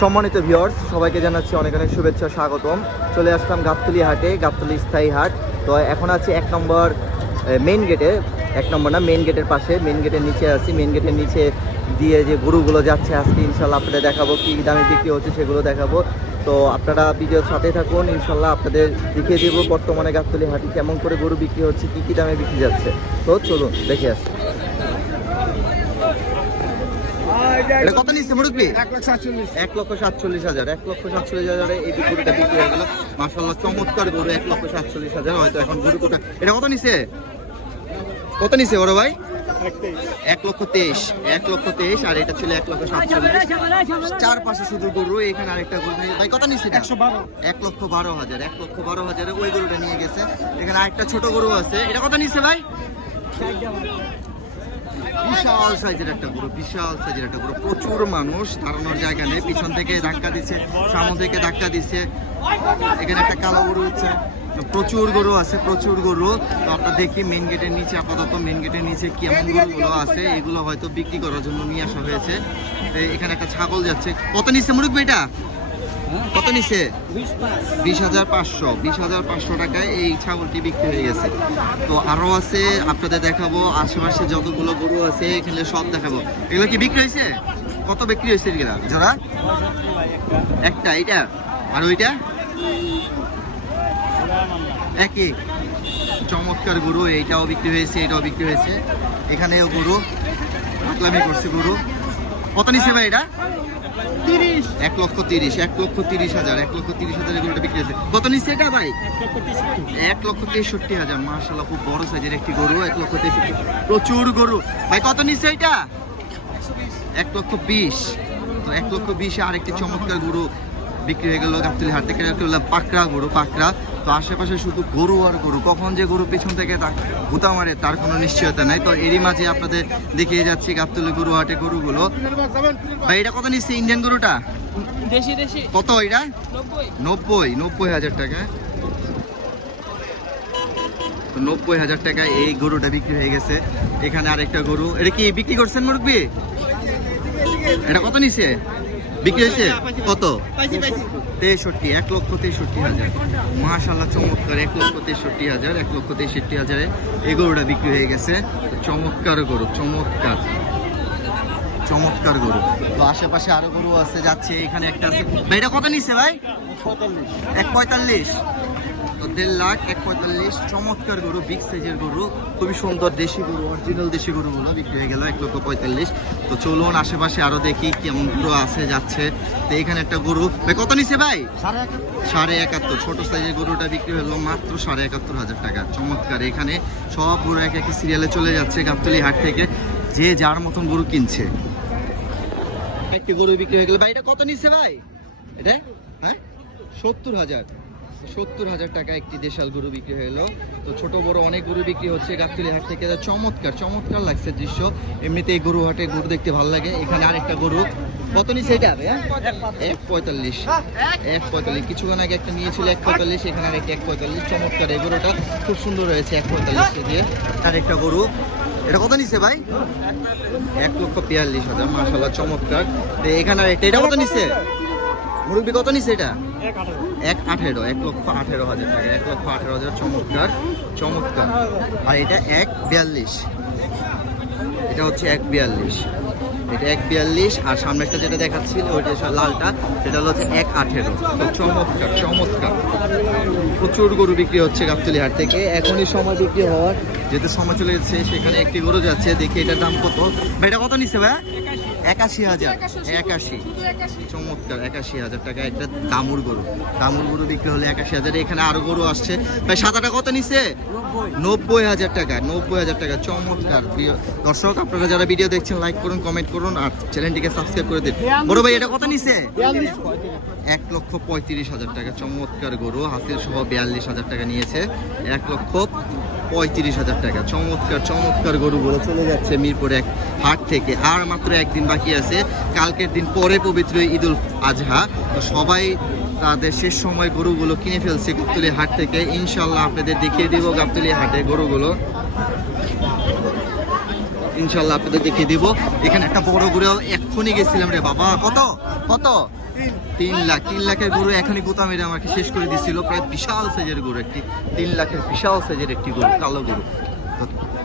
সম্মানিত ভিউয়ার্স সবাইকে জানাচ্ছি অনেক অনেক শুভেচ্ছা, স্বাগতম। চলে আসলাম গাবতলি হাটে গাবতলি স্থায়ী হাট তো এখন আছে এক নম্বর মেইন গেটে এক নম্বর না মেন গেটের পাশে। মেন গেটের নিচে আছি। মেন গেটের নিচে দিয়ে যে গরুগুলো যাচ্ছে আজকে ইনশাল্লাহ আপনাদের দেখাবো, কী দামে বিক্রি হচ্ছে সেগুলো দেখাবো। তো আপনারা ভিডিওর সাথে থাকুন, ইনশাল্লাহ আপনাদের দেখিয়ে দেবো বর্তমানে গাবতলি হাটে কেমন করে গরু বিক্রি হচ্ছে, কী কী দামে বিক্রি যাচ্ছে। তো চলুন, দেখে আসি। এটা কত নিচ্ছে মুরব্বী? এক লক্ষ সাতচল্লিশ। হাজার এক লক্ষ সাতচল্লিশ হাজারে এই গরুটা বিক্রি হয়ে গেল। মাসাল্লাহ চমৎকার গরু এক লক্ষ সাতচল্লিশ হাজার। হয়তো এখন গরু কোটা এটা কত নিছে কত নিছে বড় ভাই? এক লক্ষ তেইশ। এক লক্ষ তেইশ আর এটা ছিল এক লক্ষ সাতচল্লিশ। চার পাশে শুধু গরু এখানে আরেকটা গরু নিয়ে ভাই কত নিচ্ছে একশো বারো। এক লক্ষ বারো হাজার এক লক্ষ বারো হাজারে ওই গরুটা নিয়ে গেছে। এখানে আরেকটা ছোট গরু আছে। এটা কত নিচ্ছে ভাই? বিশাল সাইজের একটা গরু, বিশাল সাইজের একটা গরু। প্রচুর মানুষ দাঁড়ানোর জায়গা নেই। পিছন থেকে ধাক্কা দিচ্ছে সামনে থেকে ধাক্কা দিচ্ছে এখানে একটা কালো গরু হচ্ছে প্রচুর গরু আছে, প্রচুর গরু। তো আপনার দেখি মেন গেটের নিচে, আপাতত মেন গেটের নিচে কেমন গরুগুলো আছে, এগুলো হয়তো বিক্রি করার জন্য নিয়ে আসা হয়েছে। এখানে একটা ছাগল যাচ্ছে। কত নিচ্ছে মুরুব্বি এটা? কত নিচ্ছে বিশ হাজার পাঁচশো। বিশ হাজার পাঁচশো টাকায় এই ছাগলটি বিক্রি হয়ে গেছে। তো আরও আছে, আপনাদের দেখাবো। আশেপাশে যতগুলো গরু আছে, এখানে সব দেখাবো। এগুলো কি বিক্রি হয়েছে? কত বিক্রি হয়েছে এগুলা? জোড়া? একটা, এইটা? আর ওইটা? একই। চমৎকার গরু, এইটাও বিক্রি হয়েছে, এটাও বিক্রি হয়েছে। এখানেও গরু পাতলামি করছে গরু। কত নিচ্ছে ভাই এটা? তিরিশ। এক লক্ষ তিরিশ এক লক্ষ তিরিশ হাজার এক লক্ষ তিরিশ হাজার গরুটা বিক্রি হয়েছে। কত নিচ্ছে এটা ভাই? এক লক্ষ তেষট্টি। হাজার মার্শাল্লাহ খুব বড় সাইজের একটি গরু এক লক্ষ তেষট্টি। প্রচুর গরু। ভাই কত নিচ্ছে এটা? এক লক্ষ বিশ। তো এক লক্ষ বিশে আরেকটি চমৎকার গরু বিক্রি হয়ে গেল গাবতলি হাট থেকে পাকড়া গরু পাকড়া। তো আশেপাশে শুধু গরু আর গরু। কখন যে গরু পেছন থেকে তা ভুতা মারে তার কোনো নিশ্চয়তা নাই। তো এরই মাঝে আপনাদের দেখিয়ে যাচ্ছি গাবতলি গরু হাটে গরুগুলো। ভাই এটা কত নিচ্ছে ইন্ডিয়ান গরুটা? দেশি দেশি। কত এটা? নব্বই। নব্বই হাজার টাকা। তো নব্বই হাজার টাকায় এই গরুটা বিক্রি হয়ে গেছে। এখানে আরেকটা গরু। এটা কি বিক্রি করছেন মুরব্বী? এটা কত নিছে বিক্রি হয়েছে? কত? তেষট্টি এক লক্ষ তেষট্টি হাজার। মাশাল্লাহ চমৎকার এক লক্ষ তেষট্টি হাজার এক লক্ষ তেষট্টি হাজারে এই গরুটা বিক্রি হয়ে গেছে। চমৎকার গরু চমৎকার চমৎকার গরু। তো আশেপাশে আরও গরু আছে যাচ্ছে এখানে একটা আছে। ভাই এটা কত নিচ্ছে ভাই? এক পঁয়তাল্লিশ। তো দেড় লাখ এক পঁয়তাল্লিশ চমৎকার গরু বিগ সাইজের গরু খুবই সুন্দর দেশি গরু অরিজিনাল দেশি গরুগুলো বিক্রি হয়ে গেল এক লক্ষ পঁয়তাল্লিশ। তো চলুন আশেপাশে আরও দেখি কেমন গরু আছে যাচ্ছে। তো এখানে একটা গরু ভাই কত নিচ্ছে ভাই? সাড়ে একাত্তর। ছোট সাইজের গরুটা বিক্রি হলো মাত্র সাড়ে একাত্তর হাজার টাকা চমৎকার। এখানে সব গরু এক এক সিরিয়ালে চলে যাচ্ছে গাবতলি হাট থেকে যে যার মতন গরু কিনছে। একটি গরু বিক্রি হয়ে গেল। ভাই এটা কত নিচ্ছে ভাই? এটা হ্যাঁ? সত্তর হাজার। সত্তর হাজার টাকা একটি দেশাল গরু বিক্রি হয়ে গেলো তো ছোট বড় অনেক গরু বিক্রি হচ্ছে গাবতলি হাট থেকে। চমৎকার চমৎকার লাগছে দৃশ্য। এমনিতে এই গরু হাটে গরু দেখতে ভালো লাগে। এখানে আরেকটা গরু। কত নিচ্ছে এটা এক পঁয়তাল্লিশ। এক পঁয়তাল্লিশ। কিছুক্ষণ আগে একটা নিয়েছিল এক পঁয়তাল্লিশ এখানে আরেকটা এক পঁয়তাল্লিশ। চমৎকার এই গরুটা। খুব সুন্দর হয়েছে এক পঁয়তাল্লিশে দিয়ে। আরেকটা গরু। এটা কত নিচ্ছে ভাই? এক লক্ষ বিয়াল্লিশ হাজার মাসাল্লাহ চমৎকার। এখানে এটা কত নিচ্ছে মুরব্বী কত নিচ্ছে এটা? এক আঠেরো। এক লক্ষ আঠেরো হাজার টাকা এক লক্ষ আঠেরো হাজার চমৎকার চমৎকার। আর এটা এক বিয়াল্লিশ। এটা হচ্ছে এক বিয়াল্লিশ। এটা এক বিয়াল্লিশ আর সামনে একটা যেটা দেখাচ্ছিল ওইটা লালটা সেটা হলো হচ্ছে এক আঠেরো। তো চমৎকার চমৎকার। প্রচুর গরু বিক্রি হচ্ছে গাবতলি হাট থেকে। এখনই সময় বিক্রি হওয়ার। যেহেতু সময় চলে যাচ্ছে সেখানে একটি গরু যাচ্ছে দেখি এটার দাম কত। ভাই এটা কত নিচ্ছে ভাই? একাশি হাজার একাশি চমৎকার একাশি হাজার টাকা। একটা দামুর গরু। দামুর গরু বিক্রি হলে একাশি হাজার। এখানে আরও গরু আসছে। ভাই সাদাটা কত নিচ্ছে নব্বই হাজার টাকা নব্বই হাজার টাকা। চমৎকার প্রিয় দর্শক আপনারা যারা ভিডিও দেখছেন লাইক করুন কমেন্ট করুন আর চ্যানেলটিকে সাবস্ক্রাইব করে দিন। বড় ভাই এটা কত নিচ্ছে এক লক্ষ পঁয়ত্রিশ হাজার টাকা। চমৎকার গরু। হাসিল সহ বিয়াল্লিশ হাজার টাকা নিয়েছে। এক লক্ষ পঁয়ত্রিশ হাজার টাকা। চমৎকার চমৎকার গরুগুলো চলে যাচ্ছে মিরপুর এক হাট থেকে। আর মাত্র একদিন বাকি আছে। কালকের দিন পরে পবিত্র ঈদুল আজহা। তো সবাই তাদের শেষ সময় গরুগুলো কিনে ফেলছে গাবতলি হাট থেকে। ইনশাল্লাহ আপনাদের দেখিয়ে দিব গাবতলি হাটে গরুগুলো। ইনশাল্লাহ আপনাদের দেখিয়ে দিব। এখানে একটা বড় গরু এক্ষুনি গেছিলাম রে বাবা। কত? কত? তিন লাখ তিন লাখের গরু এখনই গোতা মেরে আমাকে শেষ করে দিচ্ছিল প্রায় বিশাল সাইজের গরু একটি তিন লাখের বিশাল সাইজের একটি গরু কালো গরু।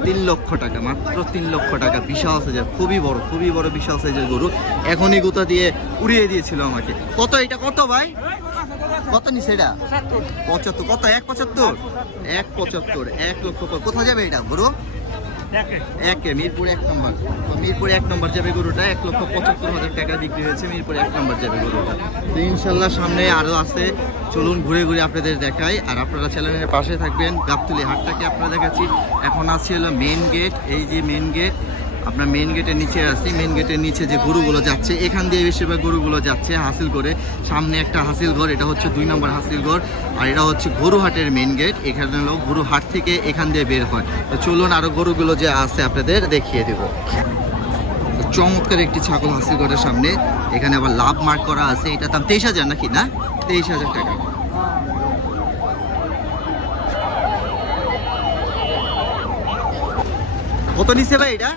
তিন লক্ষ টাকা মাত্র তিন লক্ষ টাকা বিশাল সাইজের খুবই বড় খুবই বড় বিশাল সাইজের গরু এখনই গোতা দিয়ে উড়িয়ে দিয়েছিল আমাকে। কত এটা কত ভাই? কত নিছে এটা? পঁচাত্তর। কত? এক পঁচাত্তর? এক পঁচাত্তর এক লক্ষ কোথায় যাবে এটা গরু? একে? মিরপুর এক নম্বর। মিরপুর এক নম্বর যাবে গরুটা, এক লক্ষ পঁচাত্তর হাজার টাকা বিক্রি হয়েছে মিরপুর এক নম্বর যাবে গরুটা। তো ইনশাল্লাহ সামনে আরও আছে। চলুন ঘুরে ঘুরে আপনাদের দেখাই। আর আপনারা চ্যানেলের পাশে থাকবেন। গাবতুলি হাটটাকে আপনারা দেখাচ্ছি। এখন আছে হলো মেন গেট এই যে মেন গেট আপনার মেন গেটের নিচে আছি মেন গেটের নিচে যে গরুগুলো যাচ্ছে, এখান দিয়ে বেশিরভাগ গরুগুলো যাচ্ছে হাসিল করে। সামনে একটা হাসিল ঘর, এটা হচ্ছে দুই নম্বর হাসিল ঘর, আর এটা হচ্ছে গরুহাটের মেন গেট এখানে হলো গরুহাট থেকে এখান দিয়ে বের হয়। তো চলুন আরও গরুগুলো যে আছে আপনাদের দেখিয়ে দেব। চমৎকার একটি ছাগল হাসিল ঘরের সামনে। এখানে আবার লাভ মার্ক করা আছে। এটা দাম তেইশ হাজার নাকি, না? তেইশ হাজার টাকা। কত নিচ্ছে ভাই এটা?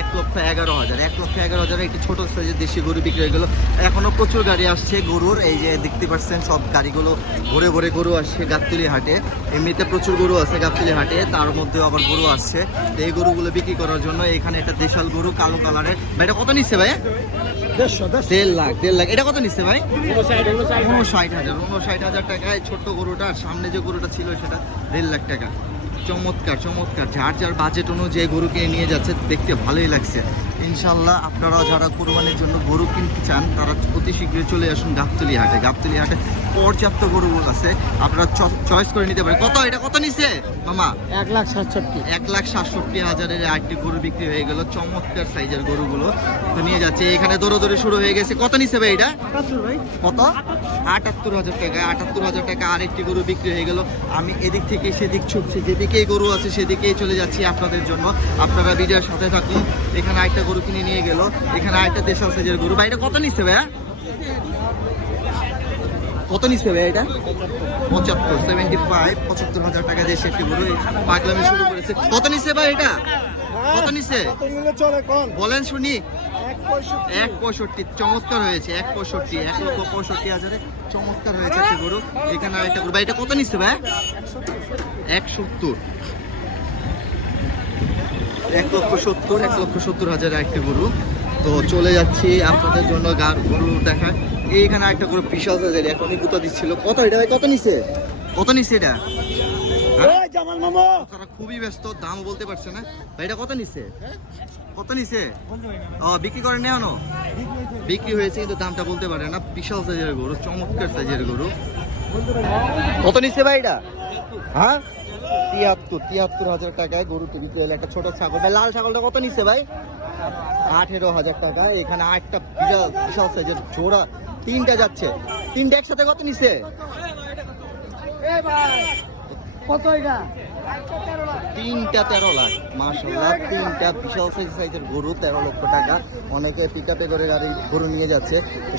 এক লক্ষ এগারো হাজার এক লক্ষ এগারো হাজার একটি ছোট সাইজের দেশি গরু বিক্রি হয়ে গেলো। এখনও প্রচুর গাড়ি আসছে গরুর এই যে দেখতে পাচ্ছেন সব গাড়িগুলো ভরে ভরে গরু আসছে গাবতলি হাটে। এমনিতে প্রচুর গরু আছে গাবতলি হাটে তার মধ্যেও আবার গরু আসছে। এই গরুগুলো বিক্রি করার জন্য এখানে একটা দেশাল গরু কালো কালারের। ভাই এটা কত নিচ্ছে ভাই? দেড় লাখ দেড় লাখ। এটা কত নিচ্ছে ভাই? উনষাট হাজার উনষাট হাজার টাকায় ছোট্ট গরুটা সামনে যে গরুটা ছিল সেটা দেড় লাখ টাকা। চমৎকার চমৎকার। যার যার বাজেট অনুযায়ী গরুকে নিয়ে যাচ্ছে দেখতে ভালোই লাগছে। ইনশাল্লাহ আপনারা যারা কোরবানির জন্য গরু কিনতে চান তারা অতি শীঘ্রই চলে আসুন গাবতলি হাটে গাবতলি হাটে পর্যাপ্ত গরু আছে। আপনারা চয়েস করে নিতে পারেন। কত? এটা কত নিছে? মামা? এক লাখ সাতষট্টি। এক লাখ সাতষট্টি হাজারের আটটি গরু বিক্রি হয়ে গেল। চমৎকার সাইজের গরুগুলো। তো নিয়ে যাচ্ছে। এখানে দৌড়দৌড়ি শুরু হয়ে গেছে। কত নিছে ভাই এটা? কত? আটাত্তর হাজার টাকা। আটাত্তর হাজার টাকা আরেকটি গরু বিক্রি হয়ে গেল। আমি এদিক থেকে সেদিক ছুটছি। যেদিকেই গরু আছে সেদিকেই চলে যাচ্ছি আপনাদের জন্য। আপনারা ভিডিওর সাথে থাকুন। এখানে আরেকটা গরু কিনে নিয়ে গেল। এখানে আরেকটা দেশাল সাইজের গরু। ভাই, এটা কত নিচ্ছে ভাইয়া? কত নিচ্ছে ভাইয়া এটা? পঁচাত্তর সেভেন্টি ফাইভ পঁচাত্তর হাজার টাকা সে একটি গরু। পাগলামি শুরু করেছে। কত নিচ্ছে ভাই এটা? কত নিচ্ছে? বলেন শুনি। এক পঁয়ষট্টি, চমৎকার হয়েছে, এক পঁয়ষট্টি, এক লক্ষ পঁয়ষট্টি হাজারে চমৎকার হয়েছে একটা গরু। এখানে একটা গরু। ভাই, এটা কত নিচ্ছে ভাই এক সত্তর। এক লক্ষ সত্তর এক লক্ষ সত্তর হাজার একটা গরু। তো চলে যাচ্ছি আপনাদের জন্য গার দেখা এইখানে একটা গরু বিশাল সাইজের এখনই গুতা দিচ্ছিল। কত এটা ভাই? কত নিচ্ছে কত নিচ্ছে এটা? জামাল মামা! তারা খুবই ব্যস্ত দাম বলতে পারছে না। ভাই এটা কত নিচ্ছে কত নিচ্ছে ও বিক্রি করেন এখনও? বিক্রি হয়েছে কিন্তু দামটা বলতে পারে না। বিশাল সাইজের গরু চমৎকার সাইজের গরু। কত নিচ্ছে ভাই এটা? হ্যাঁ? তিয়াত্তর তিয়াত্তর হাজার টাকায় গরু বিক্রি হলো একটা ছোট ছাগল। ভাই, লাল ছাগলটা কত নিচ্ছে ভাই? আঠেরো হাজার টাকা। এখানে আটটা বিশাল বিশাল সাইজের জোড়া। তিনটা যাচ্ছে। তিনটা একসাথে কত নিচ্ছে কত এটা? তিনটা তেরো লাখ মাসাল্লাহ তিনটা বিশাল সাইজ সাইজের গরু, তেরো লক্ষ টাকা। অনেকে পিক আপে করে গাড়ি, গরু নিয়ে যাচ্ছে।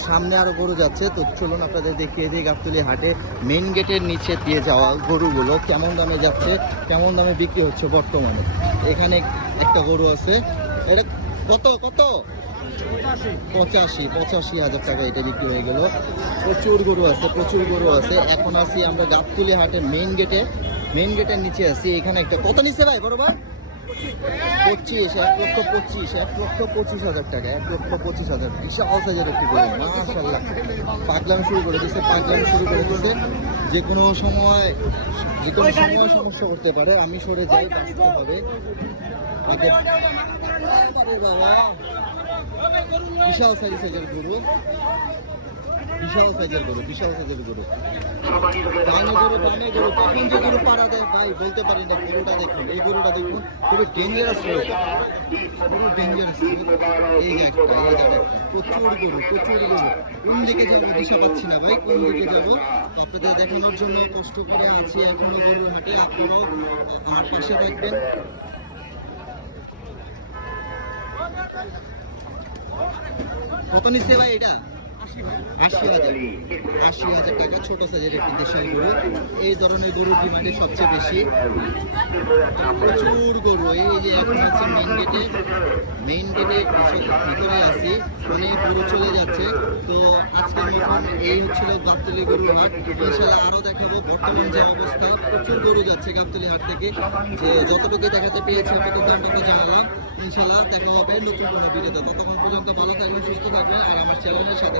সামনে আরও গরু যাচ্ছে, তো চলুন আপনাদের দেখিয়ে দিই গাবতলি হাটে মেন গেটের নিচে দিয়ে যাওয়া গরুগুলো কেমন দামে যাচ্ছে, কেমন দামে বিক্রি হচ্ছে বর্তমানে। এখানে একটা গরু আছে, এটা কত কত? পঁচাশি পঁচাশি হাজার টাকা এটা বিক্রি হয়ে গেল। প্রচুর গরু আছে, প্রচুর গরু আছে। এখন আসি আমরা গাবতলি হাটে মেইন গেটে মেইন গেটের নিচে আছি, এখানে একটা কত নিচ্ছে ভাই? বড় ভাই? পঁচিশ, এক লক্ষ পঁচিশ, এক লক্ষ পঁচিশ হাজার টাকা, এক লক্ষ পঁচিশ হাজার। বিশাল সাইজের একটি গরু মাশাল্লাহ পাগলামি শুরু করে দিচ্ছে পাগলামি শুরু করে দিচ্ছে যে কোনো সময়, যে কোনো সময় সমস্যা করতে পারে, আমি সরে যাই, বাঁচতে হবে। বিশাল সাইজ সাইজের গরু। বিশাল সাইজের গরু, বিশাল সাইজের গরু। ডানে গরু বামে গরু কখন যে গরু পাড়া দেয় ভাই, বলতে পারি না, গরুটা দেখুন, এই গরুটা দেখুন, খুবই ডেঞ্জারাস রোগ পুরো ডেঞ্জারাস এই একটা এই যে প্রচুর গরু প্রচুর গরু। কোন দিকে যাব, দিশা পাচ্ছি না, ভাই, কোন দিকে যাব? আপনাদের দেখানোর জন্য কষ্ট করে আছি, এখনও গরুর হাটে, আপনারাও আমার পাশে থাকবেন কত নিচ্ছে ভাই এটা? আশি হাজার আশি হাজার টাকা ছোট সাইজের একটি দেশাল গরু। এই ধরনের গরুর ডিমান্ডে সবচেয়ে বেশি। প্রচুর গরু। এই যে এখন হচ্ছে মেইন গেটে মেইন গেটে ভিতরে আছি। অনেক গরু চলে যাচ্ছে। তো আজকের মতন এই হচ্ছিল গাবতলি গরুর হাট। ইনশাল্লাহ আরও দেখাবো। বর্তমান যে অবস্থা, প্রচুর গরু যাচ্ছে গাবতলি হাট থেকে। যে যতটুকু দেখাতে পেয়েছি আপনাদের দামটা জানালাম। ইনশাল্লাহ দেখা হবে নতুন কোনো ভিডিওতে ততক্ষণ পর্যন্ত ভালো থাকবেন, সুস্থ থাকবেন। আর আমার চ্যানেলের সাথে